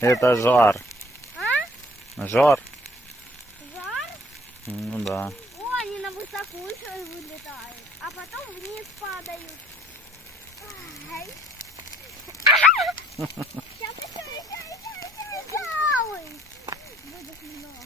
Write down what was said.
Это жар. А? Жар? Жар? Ну да. О, они на высоту еще вылетают, а потом вниз падают. Ай. Сейчас еще. Будет много.